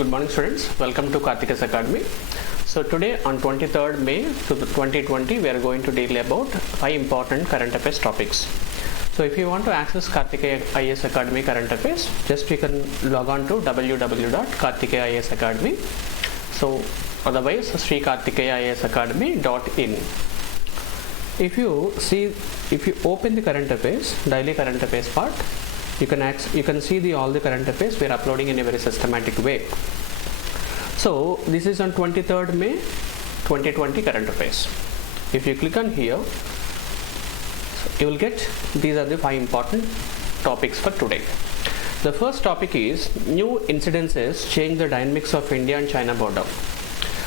Good morning students, welcome to Karthikeya IAS Academy. So today on 23rd May 2020 we are going to deal about 5 important current affairs topics. So if you want to access Karthikeya IAS Academy current affairs, just you can log on to www.karthikeya IAS Academy. So otherwise srikarthikeyaisacademy.in. If you open the current affairs, daily current affairs part, you can see all the current affairs we are uploading in a very systematic way. So this is on 23rd May 2020 current affairs. If you click on here, you will get these are the 5 important topics for today. The first topic is new incidences change the dynamics of India and China border.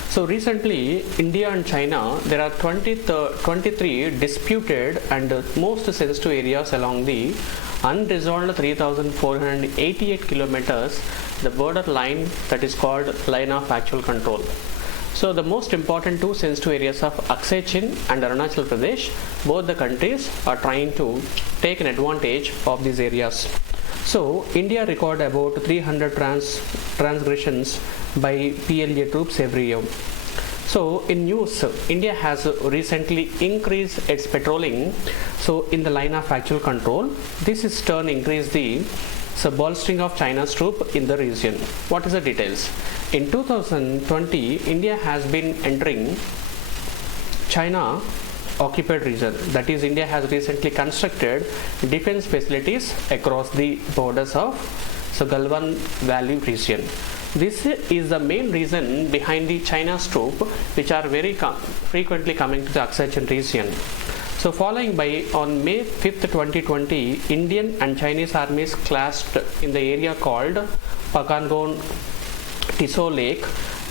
So recently, India and China, there are 23 disputed and most sensitive areas along the unresolved 3,488 kilometers, the border line that is called line of actual control. So the most important 2 sensitive areas of Aksai Chin and Arunachal Pradesh, both the countries are trying to take an advantage of these areas. So India record about 300 transgressions by PLA troops every year. So in news, India has recently increased its patrolling. So in the line of actual control, this is turn increase the bolstering of China's troop in the region. What is the details? In 2020, India has been entering China occupied region. That is, India has recently constructed defense facilities across the borders of Galwan Valley region. This is the main reason behind the China's troops, which are very frequently coming to the Aksai Chin region. So following by on May 5th, 2020, Indian and Chinese armies clashed in the area called Pancghayat Secretary Lake,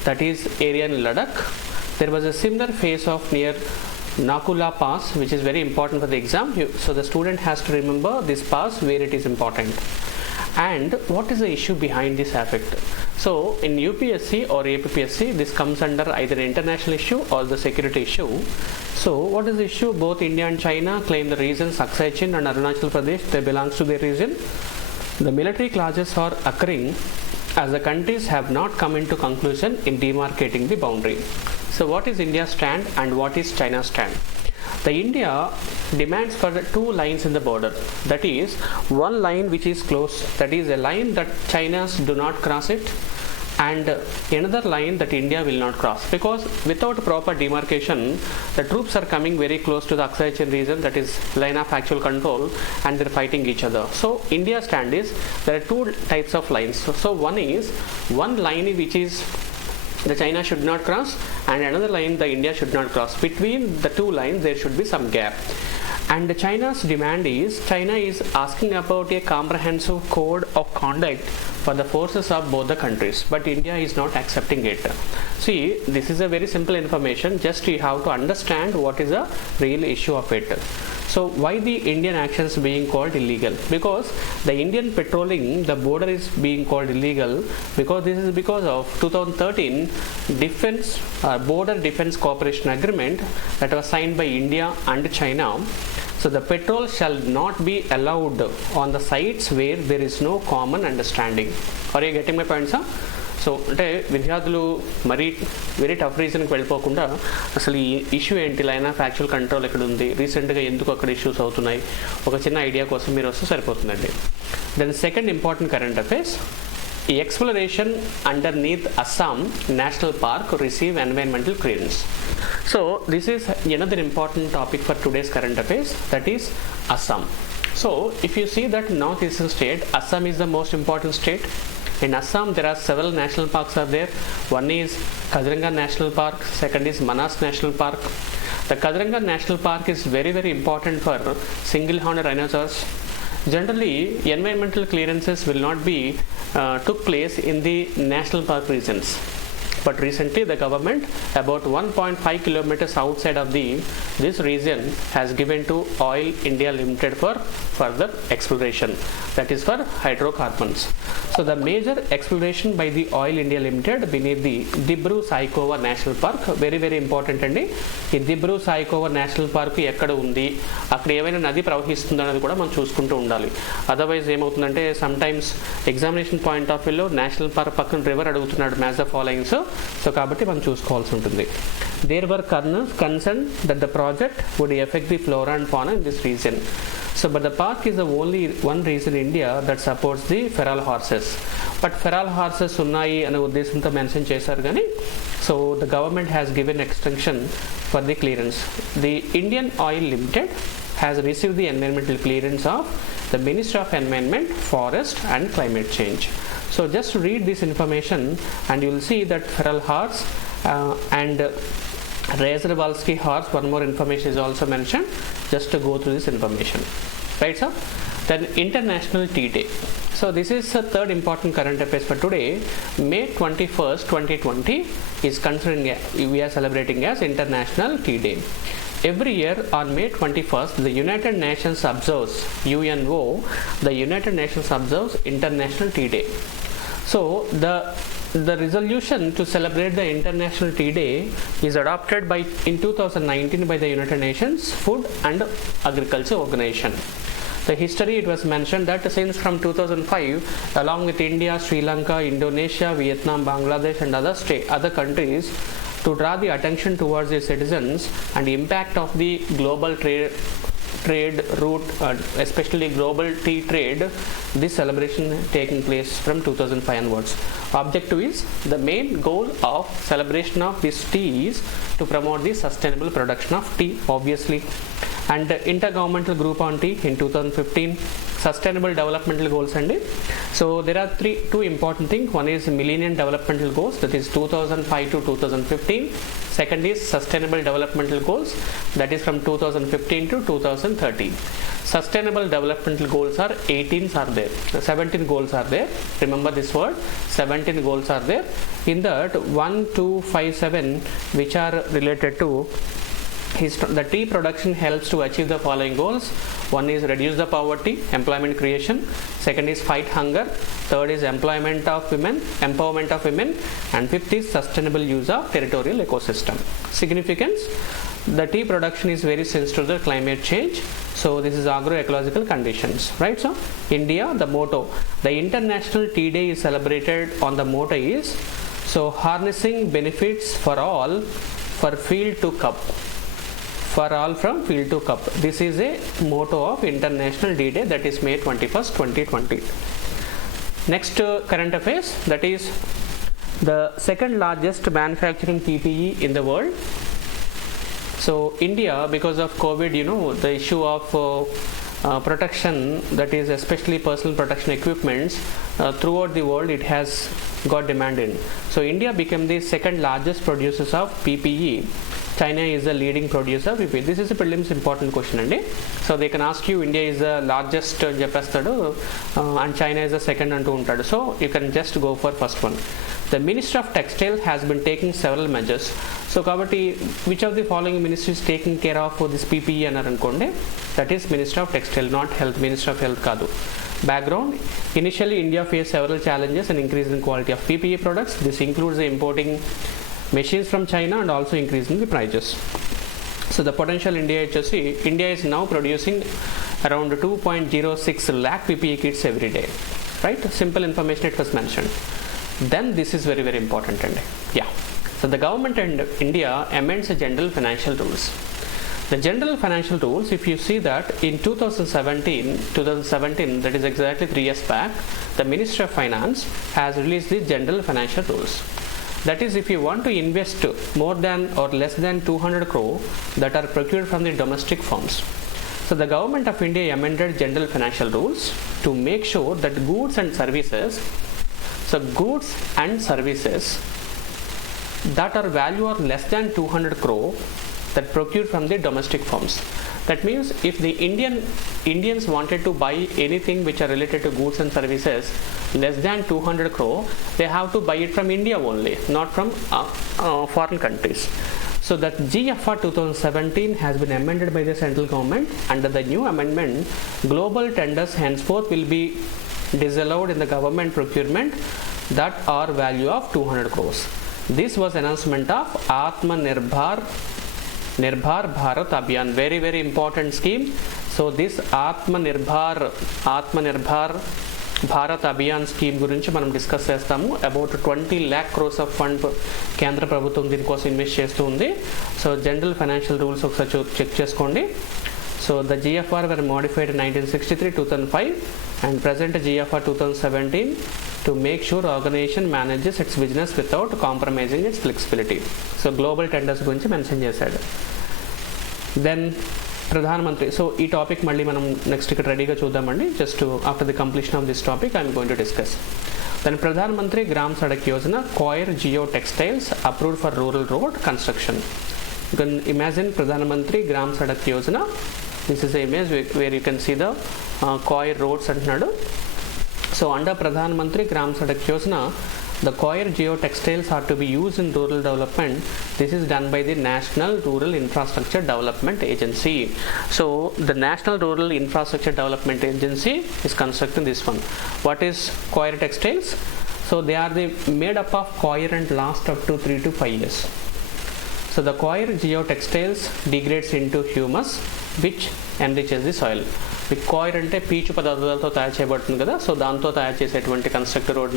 that is area in Ladakh. There was a similar phase of near Nakula Pass, which is very important for the exam. So the student has to remember this pass where it is important. And what is the issue behind this effect? So in UPSC or APPSC, this comes under either international issue or the security issue. So what is the issue? Both India and China claim the regions Aksai Chin and Arunachal Pradesh, they belongs to their region. The military clashes are occurring as the countries have not come into conclusion in demarcating the boundary. So what is India's stand and what is China's stand? The India demands for the 2 lines in the border. That is, one line which is close, that is a line that China's do not cross it, and another line that India will not cross, because without proper demarcation, the troops are coming very close to the Aksai Chin region, that is line of actual control, and they're fighting each other. So India's stand is there are 2 types of lines. So one is one line which is the China should not cross, and another line the India should not cross. Between the 2 lines there should be some gap. And China's demand is, China is asking about a comprehensive code of conduct for the forces of both the countries, but India is not accepting it. See, this is a very simple information, just you have to understand what is the real issue of it. So why the Indian actions being called illegal? Because the Indian patrolling the border is being called illegal because this is because of 2013 border defense cooperation agreement that was signed by India and China. So the patrol shall not be allowed on the sites where there is no common understanding. Are you getting my point, sir? So అంటే విద్యార్థులు మరీ very tough రీజన్కి వెళ్ళిపోకుండా అసలు ఈ issue ఏంటి, line of actual control ఎక్కడ ఉంది, రీసెంట్గా ఎందుకు అక్కడ ఇష్యూస్ అవుతున్నాయి, ఒక చిన్న ఐడియా కోసం మీరు వస్తే సరిపోతుందండి. Then second important current affairs, ఈ exploration underneath Assam national park receive environmental clearance. So this is another important topic for today's current affairs, that is Assam. So if you see that northeastern state, Assam is the most important state. In Assam, there are several national parks are there. One is Kaziranga National Park, second is Manas National Park. The Kaziranga National Park is very important for single-horned rhinoceros. Generally, environmental clearances will not be took place in the national park regions. But recently the government about 1.5 kilometers outside of this region has given to Oil India Limited for further exploration, that is for hydrocarbons. So the major exploration by the Oil India Limited beneath the Dibru-Saikhowa National Park, very very important అండి. ఈ Dibru-Saikhowa national park ఎక్కడ ఉంది, అక్కడ ఏమైనా నది ప్రవహిస్తుందో అనేది కూడా మనం చూసుకుంటూ ఉండాలి. అదర్వైజ్ ఏమవుతుందంటే some times examination point of వ్యూలో నేషనల్ పార్క్ పక్కన రివర్ అడుగుతున్నాడు మ్యాచ్ ద ఫాలోయింగ్స్. సో కాబట్టి మనం చూసుకోవాల్సి ఉంటుంది. There were concerned that the project would affect the flora and fauna in this region. So, but the park is the only one region in India that supports the feral horses. But feral horses ఉన్నాయి అనే ఉద్దేశంతో mention చేశారు కానీ, so the government has given extension for the clearance. The Indian Oil Limited has received the environmental clearance of the Ministry of Environment, Forest and Climate Change. So just read this information and you will see that feral horse and Razorbalski horse, one more information is also mentioned, just to go through this information, right sir? Then International Tea Day. So this is the third important current affairs for today. May 21st 2020 is considering, we are celebrating as International Tea Day. Every year on May 21st, the United Nations observes, UNO, the United Nations observes International Tea Day. So the resolution to celebrate the International Tea Day is adopted in 2019 by the United Nations Food and Agriculture Organization. The history, it was mentioned that since from 2005, along with India, Sri Lanka, Indonesia, Vietnam, Bangladesh and other countries, to draw the attention towards their citizens and the impact of the global trade route, especially global tea trade, this celebration taking place from 2005 onwards. Objective is, the main goal of celebration of this tea is to promote the sustainable production of tea, obviously. And Intergovernmental Group on Tea in 2015, Sustainable Developmental Goals and so there are two important things. One is Millennium Developmental Goals, that is 2005 to 2015. Second is Sustainable Developmental Goals, that is from 2015 to 2030. Sustainable Developmental Goals are 17 goals are there. Remember this word, 17 goals are there. In that 1, 2, 5, 7 which are related to the tea production helps to achieve the following goals. One is reduce the poverty, employment creation. Second is fight hunger. Third is empowerment of women. And fifth is sustainable use of territorial ecosystem. Significance: the tea production is very sensitive to the climate change. So this is agroecological conditions, right? So India, the motto, the International Tea Day is celebrated on the motto is, so harnessing benefits for all, for field to cup. For all from field to cup. This is a motto of International Tea Day, that is May 21st 2020. Next current affairs, that is the second largest manufacturing PPE in the world. So India, because of COVID, the issue of protection, that is especially personal protection equipments, throughout the world it has got demanded. So India became the second largest producers of PPE. China is the leading producer of PPE. This is a prelims important question అండి. So they can ask you, India is the largest అని చెప్పేస్తాడు and China is the second అంటూ ఉంటాడు. So you can just go for first one. The Ministry of Textile has been taking several measures. So కాబట్టి which of the following ministries taking care of this PPE అన్నారు అనుకోండి, that is Ministry of Textile, not Health, Ministry of Health కాదు. Background: initially India faced several challenges in increasing quality of PPE products. This includes the importing machines from China and also increasing the prices. So the potential India is now producing around 2.06 lakh PPE kits every day, right? Simple information it was mentioned. Then this is very very important and so the government and India amends the general financial rules. The general financial rules, if you see that in 2017, that is exactly 3 years back, the Ministry of Finance has released the general financial rules. That is, if you want to invest more than or less than 200 crore that are procured from the domestic firms. So the government of India amended general financial rules to make sure that goods and services that are value or less than 200 crore that procured from the domestic firms. That means if the Indians wanted to buy anything which are related to goods and services less than 200 crore, they have to buy it from India only, not from foreign countries. So that GFR 2017 has been amended by the central government. Under the new amendment, global tenders henceforth will be disallowed in the government procurement that are value of 200 crores. This was announcement of Atmanirbhar Bharat Abhiyan, very very important scheme. So this Atmanirbhar Bharat Abhiyan scheme గురించి మనం discuss చేస్తాము. About 20 lakh crores of fund కేంద్ర ప్రభుత్వం దీనికోసం invest చేస్తూ ఉంది. So general financial rules ఒకసారి check చేసుకోండి. So the GFR were modified in 1963-2005 and present GFR 2017 to make sure organization manages its business without compromising its flexibility. So global tenders గురించి mention చేశాడు. Then Pradhan Mantri, so ఈ topic మళ్ళీ మనం next ఇక్కడ రెడీగా చూద్దామండి. Just after the completion of this topic I'm going to discuss. Then Pradhan Mantri Gram Sadak Yojana coir geotextiles approved for rural road construction. You can imagine Pradhan Mantri Gram Sadak Yojana. This is the image where you can see the coir roads అంటున్నాడు. So under Pradhan Mantri Gram Sadak Yojana, the coir geo textiles are to be used in rural development. This is done by the National Rural Infrastructure Development Agency. So the National Rural Infrastructure Development Agency is constructing this one. What is coir textiles? So they are made up of coir and last up to 3 to 5 years. So the coir geo textiles degrades into humus which enriches the soil. ఈ coir అంటే పీచు పదార్థాలతో తయారు చేయబడుతుంది కదా, so దాంతో తయారు చేసేటువంటి కన్స్ట్రక్టర్ రోడ్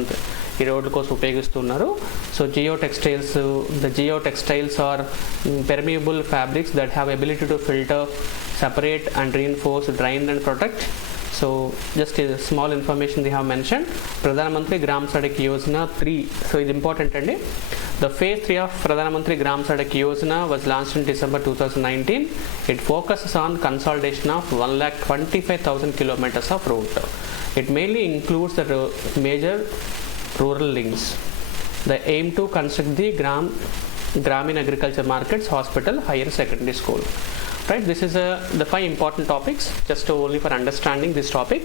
ఈ రోడ్ల కోసం ఉపయోగిస్తున్నారు. So geo textiles are permeable fabrics that have ability to filter, separate and reinforce, drain and protect. So just a small information they have mentioned. Pradhan Mantri Gram Sadak Yojana 3. So it's important and the phase 3 of Pradhan Mantri Gram Sadak Yojana was launched in December 2019. It focuses on consolidation of 1,25,000 kilometers of route. It mainly includes the major rural links. The aim to construct the Gramin agriculture markets, hospital, higher secondary school. Right, this is the 5 important topics just only for understanding this topic.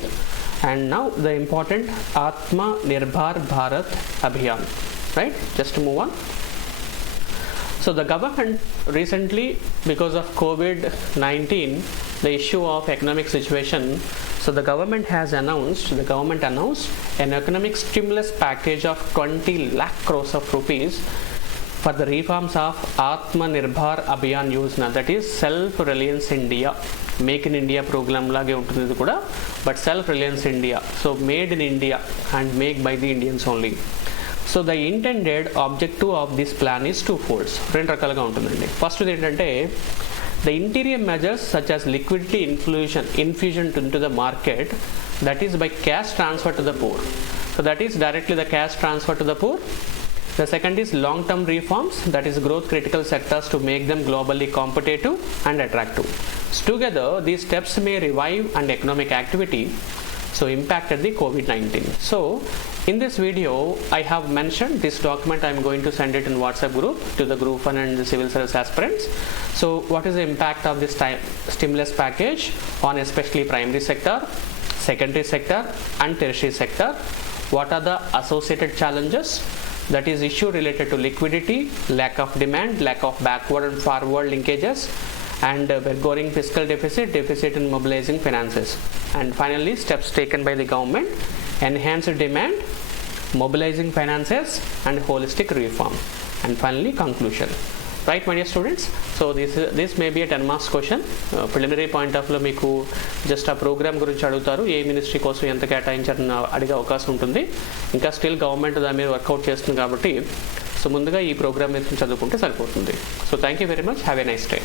And now the important Atmanirbhar Bharat Abhiyan. Right, just to move on. So the government recently, because of COVID-19, the issue of economic situation, so the government announced an economic stimulus package of 20 lakh crores of rupees for the reforms of Atmanirbhar Abhiyan Yojana, that is Self-Reliance India. Make in India program lage untundi idi kuda, but Self-Reliance India. So made in India and made by the Indians only. So the intended objective of this plan is twofold. రెండు రకాలుగా ఉంటుందండి. First ఏంటంటే the interior measures such as liquidity infusion into the market, that is by cash transfer to the poor. So that is directly the cash transfer to the poor. The second is long-term reforms, that is growth critical sectors to make them globally competitive and attractive. So together, these steps may revive and economic activity, so impacted the COVID-19. So in this video, I have mentioned this document. I am going to send it in WhatsApp group to the group 1 and the civil service aspirants. So what is the impact of this stimulus package on especially primary sector, secondary sector and tertiary sector? What are the associated challenges? That is issue related to liquidity, lack of demand, lack of backward and forward linkages, and going fiscal deficit in mobilizing finances. And finally, steps taken by the government, enhanced demand, mobilizing finances, and holistic reform. And finally, conclusion. Right, my dear students? So this may be a 10 marks question. Preliminary point of view మీకు just ఆ programme గురించి అడుగుతారు, ఏ ministry కోసం ఎంత కేటాయించారని అడిగే అవకాశం ఉంటుంది. ఇంకా స్టిల్ గవర్నమెంట్ దాని మీద వర్కౌట్ చేస్తుంది కాబట్టి సో ముందుగా ఈ ప్రోగ్రామ్ మీద చదువుకుంటే సరిపోతుంది. So thank you very much. Have a nice day.